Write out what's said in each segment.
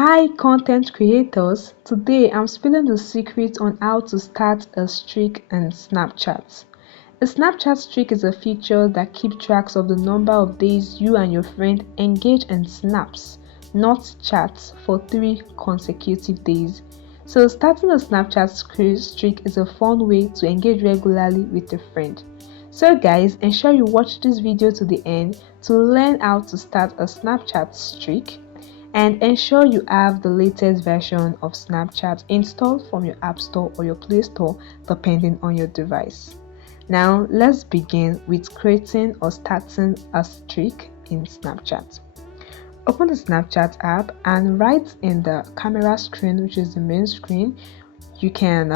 Hi content creators, today I'm spilling the secret on how to start a streak in Snapchat. A Snapchat streak is a feature that keeps track of the number of days you and your friend engage in snaps, not chats, for 3 consecutive days. So starting a Snapchat streak is a fun way to engage regularly with a friend. So guys, ensure you watch this video to the end to learn how to start a Snapchat streak, and ensure you have the latest version of Snapchat installed from your App Store or your Play Store depending on your device. Now let's begin with creating or starting a streak in Snapchat. Open the Snapchat app and right in the camera screen, which is the main screen, you can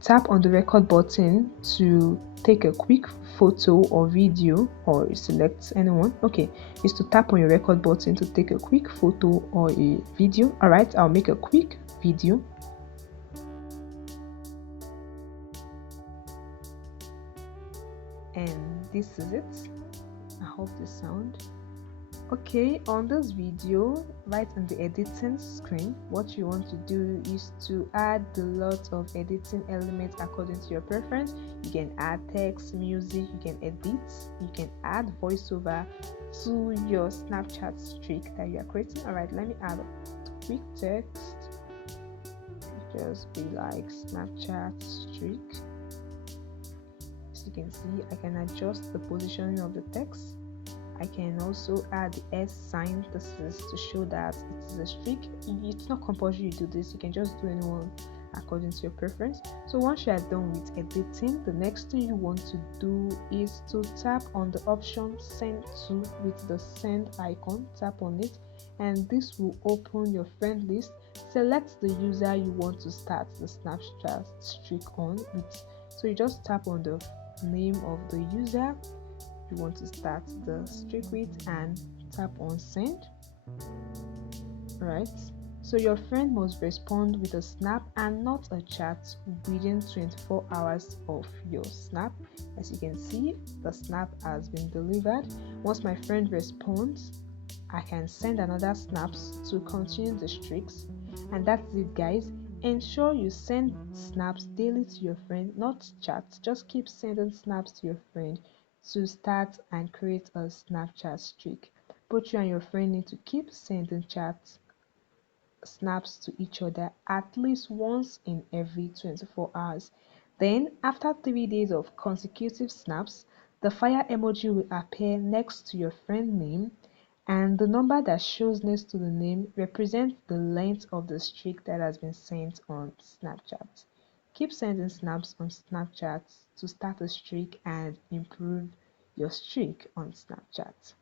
tap on the record button to take a quick photo or video, or select anyone. Okay, is to tap on your record button to take a quick photo or a video. All right, I'll make a quick video. And this is it. I hope this sound okay. On this video, right on the editing screen, what you want to do is to add a lot of editing elements according to your preference. You can add text, music, you can edit, you can add voiceover to your Snapchat streak that you are creating. All right, let me add a quick text. Just be like Snapchat streak. As you can see, I can adjust the positioning of the text. I can also add the S sign. This is to show that it is a streak. It's not compulsory you do this. You can just do anyone according to your preference. So once you are done with editing, the next thing you want to do is to tap on the option send to with the send icon. Tap on it and this will open your friend list. Select the user you want to start the Snapchat streak on with. So you just tap on the name of the user you want to start the streak with and tap on send. Right, so your friend must respond with a snap and not a chat within 24 hours of your snap. As you can see, the snap has been delivered. Once my friend responds, I can send another snaps to continue the streaks. And that's it guys. Ensure you send snaps daily to your friend, not chats. Just keep sending snaps to your friend to start and create a Snapchat streak. Both you and your friend need to keep sending chats snaps to each other at least once in every 24 hours. Then, after 3 days of consecutive snaps, the fire emoji will appear next to your friend name, and the number that shows next to the name represents the length of the streak that has been sent on Snapchat. Keep sending snaps on Snapchat to start a streak and improve your streak on Snapchat.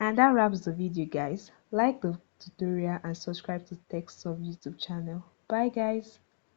And that wraps the video guys. Like the tutorial and subscribe to TechSoft YouTube channel. Bye guys.